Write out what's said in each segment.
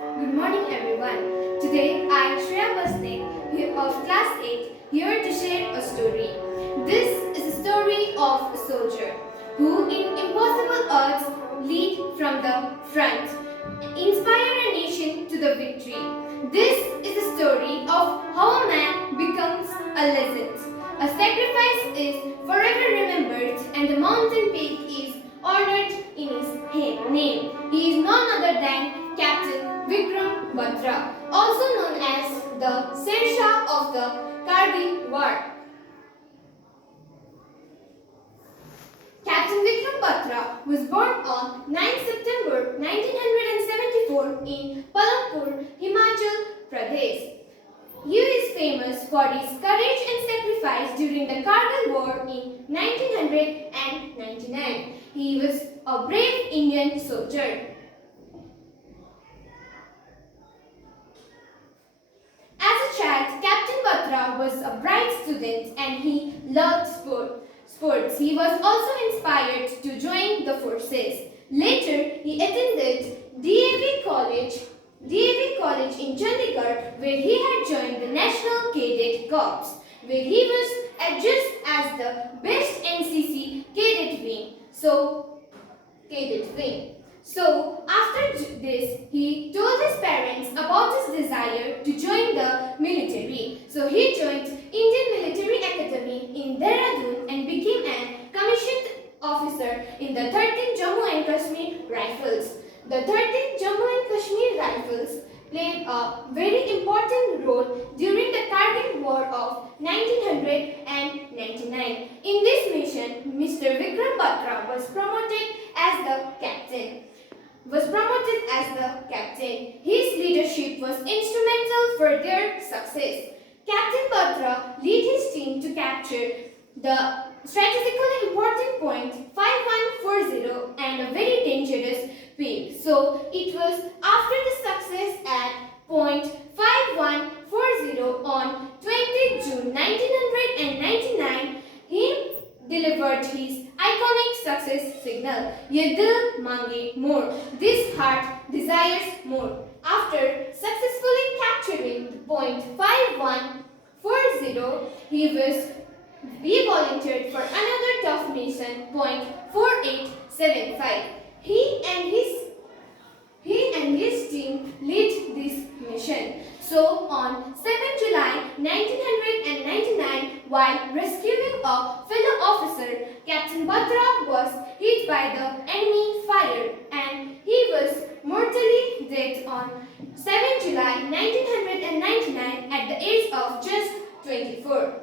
Good morning everyone. Today I am Shreya Basne of class 8 here to share a story. This is a story of a soldier who in impossible odds lead from the front, inspire a nation to the victory. This is a story of how a man becomes a legend. A sacrifice is forever remembered and the mountain peak is honored in his name. He is none other than Captain Vikram Batra, also known as the Sher of the Kargil War. Captain Vikram Batra was born on 9 September 1974 in Palampur, Himachal Pradesh. He is famous for his courage and sacrifice during the Kargil War in 1999. He was a brave Indian soldier. As a child, Captain Batra was a bright student and he loved sports. He was also inspired to join the forces. Later, he attended DAV College in Chandigarh, where he had joined the National Cadet Corps, where he was adjudged as the best NCC cadet wing. So, after this, he told his parents about his desire to join the military. So, he joined Indian Military Academy in Dehradun and became an commissioned officer in the 13th Jammu and Kashmir Rifles. The 13th Jammu and Kashmir Rifles played a very important role during the Kargil War of 1999. In this mission, Mr. Vikram Batra was promoted as the captain. His leadership was instrumental for their success. Captain Batra led his team to capture the strategically important point 5140 and a very dangerous peak. So it was after the success at point 5140 on 20 June 1999, he delivered his iconic success signal, Ye dil mange more. This heart desires more. After successfully capturing the point 5140, he volunteered for another tough mission, point 4875. He and his team led this mission. So on 7 July 1999, while rescuing a fellow officer, Captain Batra was hit by the enemy fire and he was mortally dead on 7 July 1999 at the age of just 24.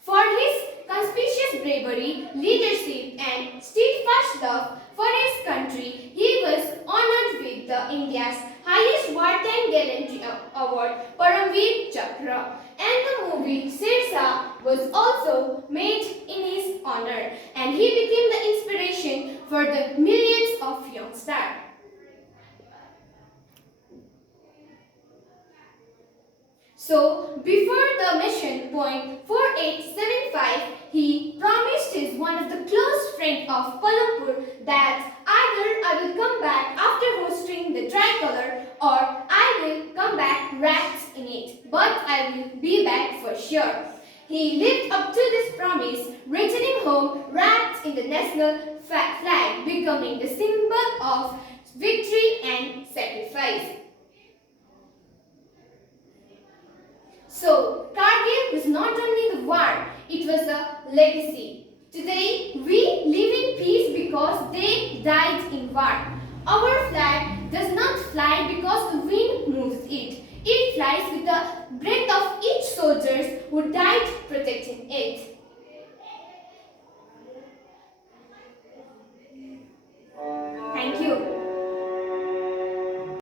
For his conspicuous bravery, leadership and steadfast love for his country, he was honored with the India's highest wartime gallantry award, Paramveer Chakra. And the movie Sher was also made in his honor, and he became the inspiration for the millions of youngsters. So, before the mission point 4875, he promised his one of the close friend of Palampur that either I will come back after hosting the tricolor or I will come back wrapped in it, but I will be back for sure. He lived up to this promise, returning home wrapped in the national flag, becoming the symbol of victory and sacrifice. So, Kargil was not only the war, it was a legacy. Today, we live in peace because they died in war. Our flag does not fly because the wind moves it. It flies with the breath of each soldier who died protecting it.